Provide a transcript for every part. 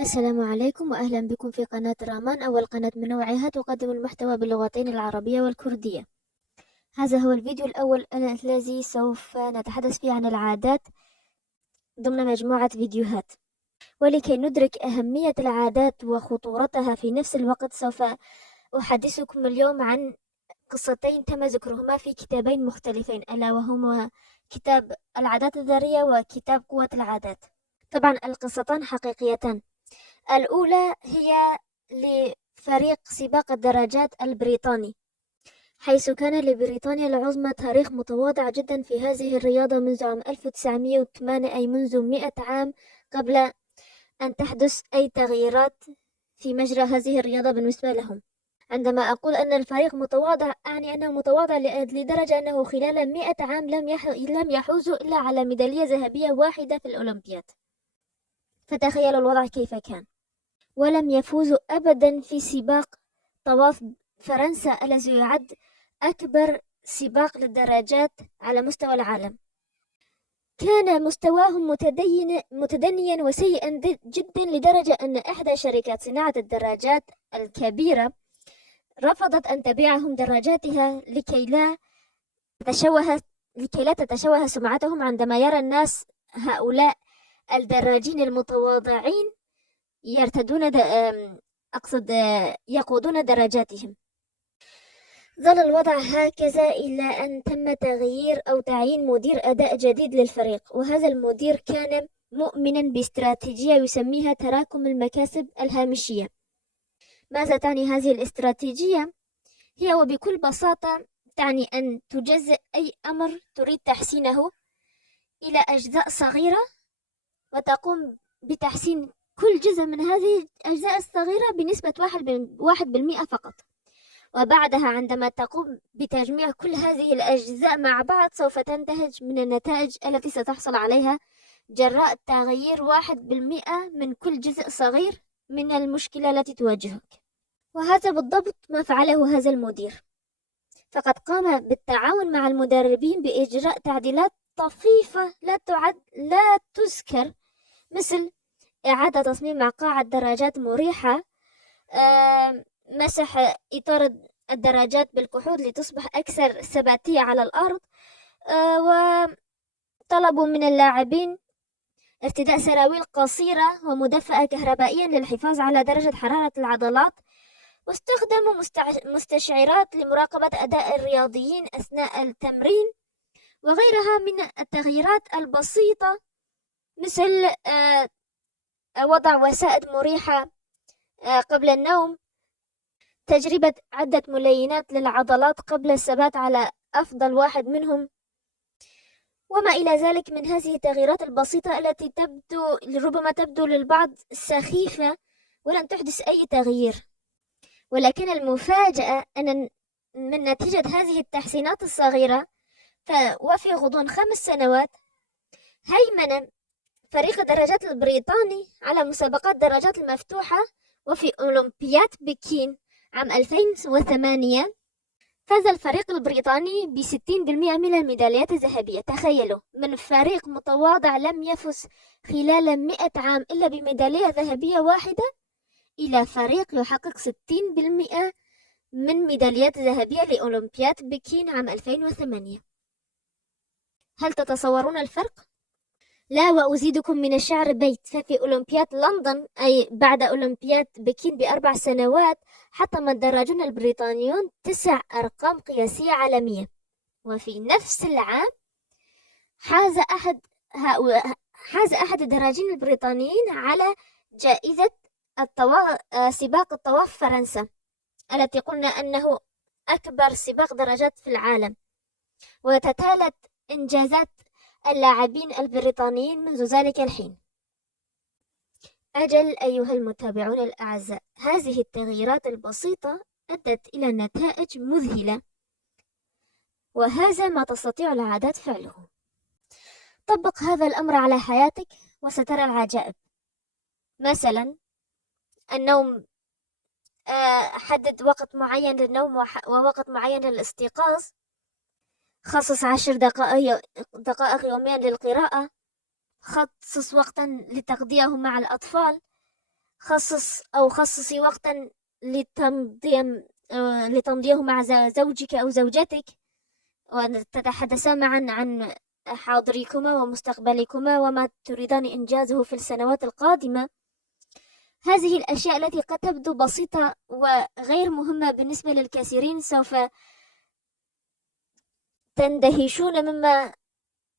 السلام عليكم وأهلا بكم في قناة رامان، أول قناة من نوعها تقدم المحتوى باللغتين العربية والكردية. هذا هو الفيديو الأول الذي سوف نتحدث فيه عن العادات ضمن مجموعة فيديوهات. ولكي ندرك أهمية العادات وخطورتها في نفس الوقت، سوف أحدثكم اليوم عن قصتين تم ذكرهما في كتابين مختلفين، ألا وهما كتاب العادات الذرية وكتاب قوة العادات. طبعا القصتان حقيقيتان. الأولى هي لفريق سباق الدراجات البريطاني، حيث كان لبريطانيا العظمى تاريخ متواضع جدا في هذه الرياضة منذ عام 1908، أي منذ 100 عام قبل أن تحدث أي تغييرات في مجرى هذه الرياضة بالنسبة لهم. عندما أقول أن الفريق متواضع، أعني أنه متواضع لدرجة أنه خلال 100 عام لم يحوزوا إلا على ميدالية ذهبية واحدة في الأولمبياد. فتخيلوا الوضع كيف كان. ولم يفوزوا أبدا في سباق طواف فرنسا الذي يعد أكبر سباق للدراجات على مستوى العالم. كان مستواهم متدنيا وسيئا جدا، لدرجة أن إحدى شركات صناعة الدراجات الكبيرة رفضت أن تبيعهم دراجاتها لكي لا تتشوه سمعتهم عندما يرى الناس هؤلاء الدراجين المتواضعين يرتدون يقودون دراجاتهم. ظل الوضع هكذا إلى أن تم تغيير أو تعيين مدير أداء جديد للفريق، وهذا المدير كان مؤمنا باستراتيجية يسميها تراكم المكاسب الهامشية. ماذا تعني هذه الاستراتيجية؟ هي وبكل بساطة تعني أن تجزئ أي أمر تريد تحسينه إلى أجزاء صغيرة، وتقوم بتحسين كل جزء من هذه الأجزاء الصغيرة بنسبة 1% فقط. وبعدها عندما تقوم بتجميع كل هذه الأجزاء مع بعض، سوف تنتهج من النتائج التي ستحصل عليها جراء تغيير 1% من كل جزء صغير من المشكلة التي تواجهك. وهذا بالضبط ما فعله هذا المدير، فقد قام بالتعاون مع المدربين بإجراء تعديلات طفيفة لا تذكر، مثل إعادة تصميم مقاعد دراجات مريحة، مسح إطار الدراجات بالكحول لتصبح أكثر ثباتية على الأرض، وطلبوا من اللاعبين ارتداء سراويل قصيرة ومدفئة كهربائيا للحفاظ على درجة حرارة العضلات، واستخدموا مستشعرات لمراقبة أداء الرياضيين أثناء التمرين، وغيرها من التغييرات البسيطة، مثل وضع وسائد مريحة قبل النوم، تجربة عدة ملينات للعضلات قبل الثبات على أفضل واحد منهم، وما إلى ذلك من هذه التغييرات البسيطة التي ربما تبدو للبعض سخيفة ولن تحدث أي تغيير. ولكن المفاجأة أن من نتيجة هذه التحسينات الصغيرة، وفي غضون 5 سنوات، هيمن فريق الدراجات البريطاني على مسابقات الدراجات المفتوحة. وفي أولمبياد بكين عام 2008 فاز الفريق البريطاني ب60% من الميداليات الذهبية. تخيلوا، من فريق متواضع لم يفز خلال 100 عام إلا بميدالية ذهبية واحدة، إلى فريق يحقق 60% من ميداليات ذهبية لأولمبياد بكين عام 2008. هل تتصورون الفرق؟ لا، وأزيدكم من الشعر بيت، ففي أولمبياد لندن، أي بعد أولمبياد بكين ب4 سنوات، حطم الدراجون البريطانيون 9 أرقام قياسية عالمية. وفي نفس العام حاز أحد الدراجين البريطانيين على جائزة سباق الطواف فرنسا، التي قلنا أنه أكبر سباق درجات في العالم. وتتالت إنجازات اللاعبين البريطانيين منذ ذلك الحين. أجل أيها المتابعون الأعزاء، هذه التغييرات البسيطة أدت إلى نتائج مذهلة، وهذا ما تستطيع العادات فعله. طبق هذا الأمر على حياتك وسترى العجائب. مثلا النوم، حدد وقت معين للنوم ووقت معين للاستيقاظ. خصص 10 دقائق يوميا للقراءة. خصص وقتا لتقضيه مع الأطفال. خصصي وقتا لتمضيه مع زوجك أو زوجتك، وتتحدثا معا عن حاضركما ومستقبلكما وما تريدان إنجازه في السنوات القادمة. هذه الأشياء التي قد تبدو بسيطة وغير مهمة بالنسبة للكثيرين سوف تندهشون مما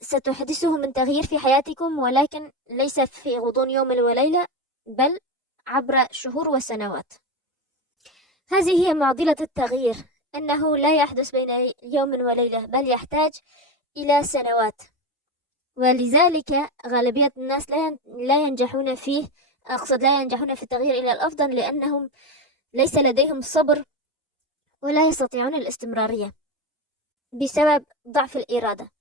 ستحدثه من تغيير في حياتكم، ولكن ليس في غضون يوم وليلة بل عبر شهور وسنوات. هذه هي معضلة التغيير، أنه لا يحدث بين يوم وليلة بل يحتاج إلى سنوات، ولذلك غالبية الناس لا ينجحون فيه. أقصد لا ينجحون في التغيير إلى الأفضل لأنهم ليس لديهم صبر ولا يستطيعون الاستمرارية بسبب ضعف الإرادة.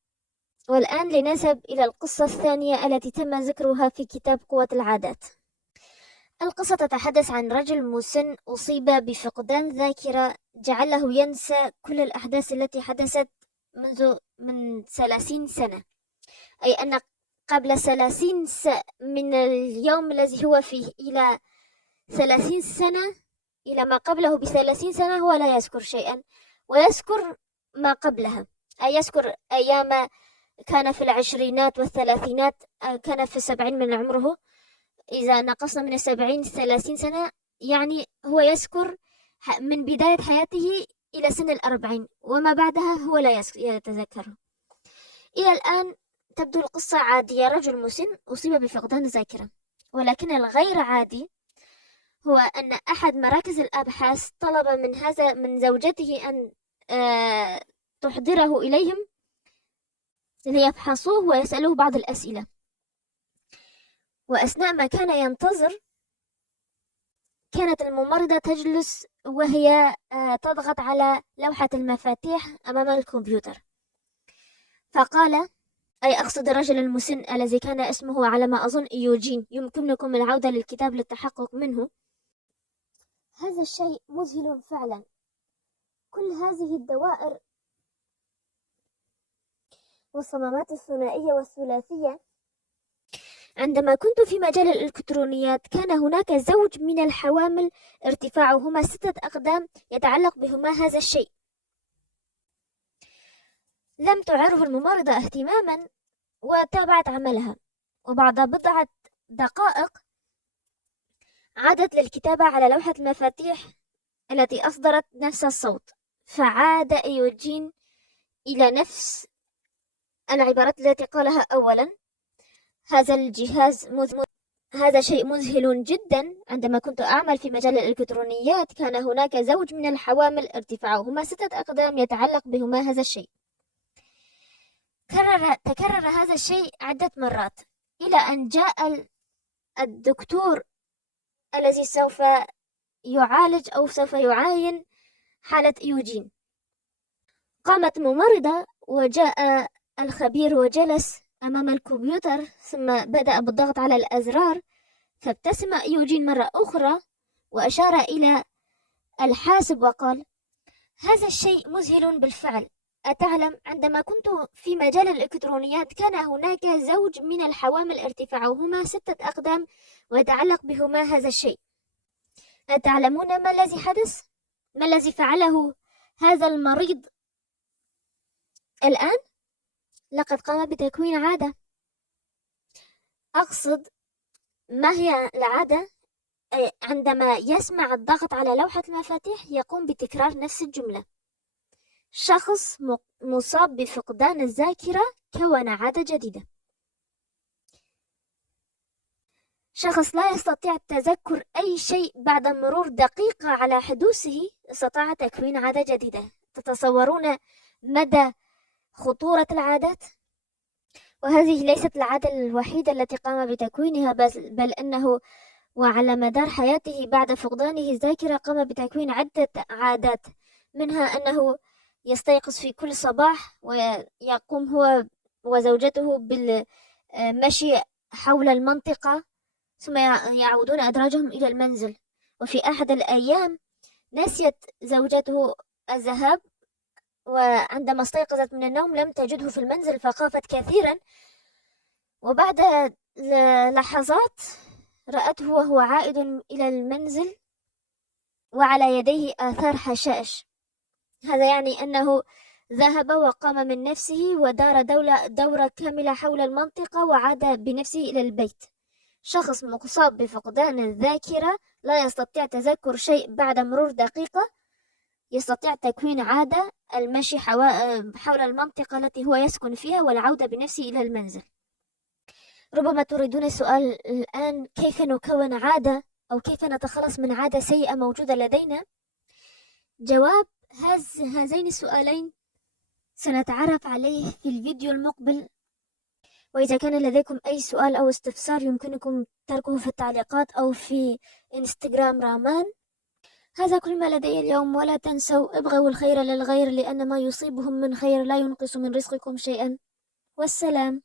والآن لنذهب إلى القصة الثانية التي تم ذكرها في كتاب قوة العادات. القصة تتحدث عن رجل مسن أصيب بفقدان ذاكرة جعله ينسى كل الأحداث التي حدثت من 30 سنة، أي أن قبل 30 من اليوم الذي هو فيه إلى 30 سنة إلى ما قبله ب30 سنة هو لا يذكر شيئا، ويذكر ما قبلها، أي يذكر أيام كان في العشرينات والثلاثينات، كان في 70 من عمره. إذا نقصنا من 70 30 سنة يعني هو يذكر من بداية حياته إلى سن 40، وما بعدها هو لا يتذكره. إلى الآن تبدو القصة عادية، رجل مسن أصيب بفقدان الذاكرة، ولكن الغير عادي هو أن أحد مراكز الأبحاث طلب من زوجته أن تحضره إليهم ليفحصوه ويسألوه بعض الأسئلة. وأثناء ما كان ينتظر كانت الممرضة تجلس وهي تضغط على لوحة المفاتيح أمام الكمبيوتر، فقال، أي أقصد الرجل المسن الذي كان اسمه على ما أظن إيوجين، يمكنكم العودة للكتاب للتحقق منه: هذا الشيء مذهل فعلا، كل هذه الدوائر والصمامات الثنائية والثلاثية. عندما كنت في مجال الإلكترونيات كان هناك زوج من الحوامل ارتفاعهما 6 أقدام يتعلق بهما هذا الشيء. لم تعره الممرضة اهتماما وتابعت عملها، وبعد بضعة دقائق عادت للكتابة على لوحة المفاتيح التي أصدرت نفس الصوت، فعاد إيوجين إلى نفس العبارات التي قالها أولا: هذا الجهاز هذا شيء مذهل جدا. عندما كنت أعمل في مجال الإلكترونيات كان هناك زوج من الحوامل ارتفاعهما 6 أقدام يتعلق بهما هذا الشيء. تكرر هذا الشيء عدة مرات إلى أن جاء الدكتور الذي سوف يعالج أو سوف يعاين حالة إيوجين. قامت ممرضة وجاء الخبير وجلس أمام الكمبيوتر، ثم بدأ بالضغط على الأزرار، فابتسم إيوجين مرة أخرى وأشار إلى الحاسب وقال: هذا الشيء مذهل بالفعل. أتعلم عندما كنت في مجال الإلكترونيات كان هناك زوج من الحوامل ارتفاعهما 6 أقدام ويتعلق بهما هذا الشيء. أتعلمون ما الذي حدث؟ ما الذي فعله هذا المريض الآن؟ لقد قام بتكوين عادة. أقصد ما هي العادة؟ عندما يسمع الضغط على لوحة المفاتيح يقوم بتكرار نفس الجملة. شخص مصاب بفقدان الذاكرة كون عادة جديدة. شخص لا يستطيع تذكر أي شيء بعد مرور دقيقة على حدوثه استطاع تكوين عادة جديدة. تتصورون مدى خطورة العادات؟ وهذه ليست العادة الوحيدة التي قام بتكوينها، بل أنه وعلى مدار حياته بعد فقدانه الذاكرة قام بتكوين عدة عادات، منها أنه يستيقظ في كل صباح ويقوم هو وزوجته بالمشي حول المنطقة ثم يعودون أدراجهم إلى المنزل. وفي أحد الأيام نسيت زوجته الذهاب، وعندما استيقظت من النوم لم تجده في المنزل فخافت كثيرا، وبعد لحظات رأته وهو عائد إلى المنزل وعلى يديه آثار حشائش. هذا يعني أنه ذهب وقام من نفسه ودار دورة كاملة حول المنطقة وعاد بنفسه إلى البيت. شخص مصاب بفقدان الذاكرة لا يستطيع تذكر شيء بعد مرور دقيقة يستطيع تكوين عادة المشي حول المنطقة التي هو يسكن فيها والعودة بنفسه إلى المنزل. ربما تريدون السؤال الآن: كيف نكون عادة أو كيف نتخلص من عادة سيئة موجودة لدينا؟ جواب هذين السؤالين سنتعرف عليه في الفيديو المقبل. وإذا كان لديكم أي سؤال أو استفسار يمكنكم تركه في التعليقات أو في إنستغرام رامان. هذا كل ما لدي اليوم، ولا تنسوا ابغوا الخير للغير لأن ما يصيبهم من خير لا ينقص من رزقكم شيئا. والسلام.